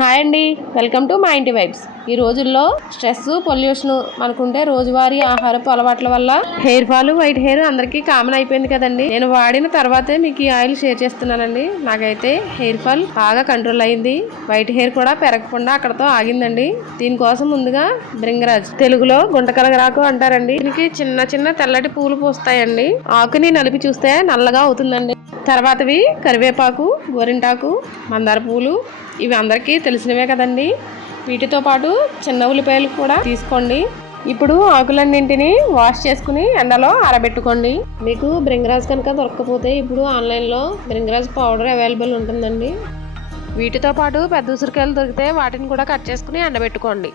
Hi అండి, welcome to మా ఇంటి వైబ్స్. ఈ రోజుల్లో స్ట్రెస్, పొల్యూషన్ మనకుంటే రోజువారీ ఆహారపు అలవాట్ల వల్ల హెయిర్ ఫాల్, వైట్ హెయిర్ అందరికీ కామన్ అయిపోయింది కదండి. నేను వాడిన తర్వాతే మీకు ఈ ఆయిల్ షేర్ చేస్తున్నానండి. నాకైతే హెయిర్ ఫాల్ బాగా కంట్రోల్ అయింది, వైట్ హెయిర్ కూడా పెరగకుండా అక్కడతో ఆగిందండి. దీనికోసం ముందుగా బ్రింగరాజ్, తెలుగులో గుంటకలగరాకు అంటారండి. దీనికి చిన్న చిన్న తెల్లటి పూలు పూస్తాయండి. ఆకుని నలిపి చూస్తే నల్లగా అవుతుందండి. తర్వాతవి కరివేపాకు, గోరింటాకు, మందార పూలు, ఇవి అందరికీ తెలిసినవే కదండి. వీటితో పాటు చిన్న ఉల్లిపాయలు కూడా తీసుకోండి. ఇప్పుడు ఆకులన్నింటినీ వాష్ చేసుకుని ఎండలో ఆరబెట్టుకోండి. మీకు బ్రింగరాజ్ కనుక దొరకకపోతే ఇప్పుడు ఆన్లైన్లో బ్రింగరాజ్ పౌడర్ అవైలబుల్ ఉంటుందండి. వీటితో పాటు పెద్ద ఉసిరికాయలు దొరికితే వాటిని కూడా కట్ చేసుకుని ఎండబెట్టుకోండి.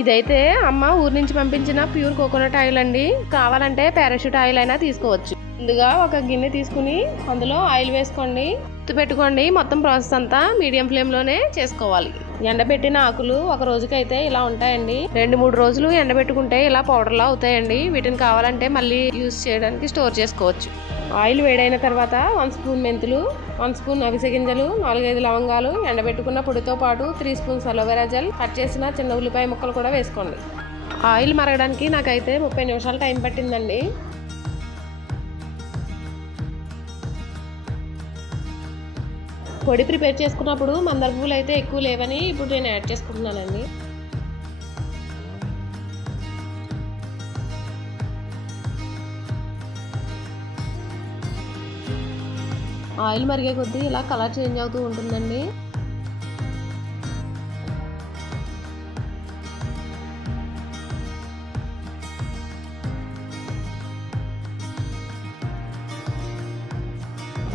ఇదైతే అమ్మ ఊరి నుంచి పంపించిన ప్యూర్ కోకోనట్ ఆయిల్ అండి. కావాలంటే పారాషూట్ ఆయిల్ అయినా తీసుకోవచ్చు. ముందుగా ఒక గిన్నె తీసుకుని అందులో ఆయిల్ వేసుకోండి, పెట్టుకోండి. మొత్తం ప్రాసెస్ అంతా మీడియం ఫ్లేమ్ లోనే చేసుకోవాలి. ఎండబెట్టిన ఆకులు ఒక రోజుకైతే ఇలా ఉంటాయండి. 2-3 రోజులు ఎండబెట్టుకుంటే ఇలా పౌడర్ లా అవుతాయండి. వీటిని కావాలంటే మళ్ళీ యూజ్ చేయడానికి స్టోర్ చేసుకోవచ్చు. ఆయిల్ వేడైన తర్వాత 1 స్పూన్ మెంతులు, 1 స్పూన్ అవిసె గింజలు, 4-5 లవంగాలు, ఎండబెట్టుకున్న పొడితో పాటు 3 స్పూన్స్ అలోవెరా జెల్, కట్ చేసిన చిన్న ఉల్లిపాయ ముక్కలు కూడా వేసుకోండి. ఆయిల్ మరగడానికి నాకైతే 30 నిమిషాలు టైం పట్టిందండి. పొడి ప్రిపేర్ చేసుకున్నప్పుడు మందార పువ్వులు అయితే ఎక్కువ లేవని ఇప్పుడు నేను యాడ్ చేసుకుంటున్నానండి. ఆయిల్ మరిగే కొద్దీ ఇలా కలర్ చేంజ్ అవుతూ ఉంటుందండి.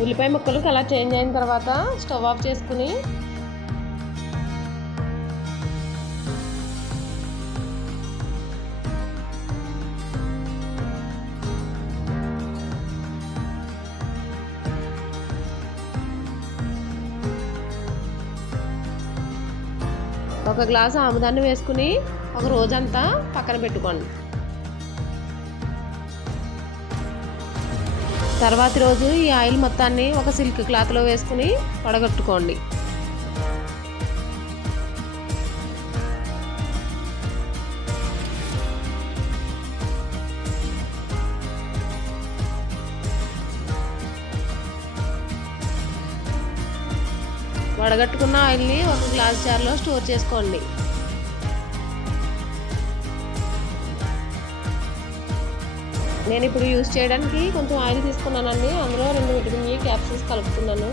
ఉల్లిపాయ ముక్కలు కలర్ చేంజ్ అయిన తర్వాత స్టవ్ ఆఫ్ చేసుకుని ఒక గ్లాసు ఆముదాన్ని వేసుకుని ఒక రోజంతా పక్కన పెట్టుకోండి. తర్వాతి రోజు ఈ ఆయిల్ మొత్తాన్ని ఒక సిల్క్ క్లాత్లో వేసుకుని వడగట్టుకోండి. వడగట్టుకున్న ఆయిల్ని ఒక గ్లాస్ జార్లో స్టోర్ చేసుకోండి. నేను ఇప్పుడు యూజ్ చేయడానికి కొంచెం ఆయిల్ తీసుకున్నానండి. అందులో 2 విటమిన్ E క్యాప్సూల్స్ కలుపుతున్నాను.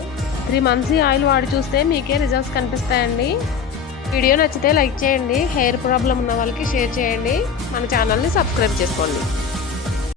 3 months ఈ ఆయిల్ వాడి చూస్తే మీకే రిజల్ట్స్ కనిపిస్తాయండి. వీడియో నచ్చితే లైక్ చేయండి, హెయిర్ ప్రాబ్లం ఉన్న వాళ్ళకి షేర్ చేయండి, మన ఛానల్ని సబ్స్క్రైబ్ చేసుకోండి.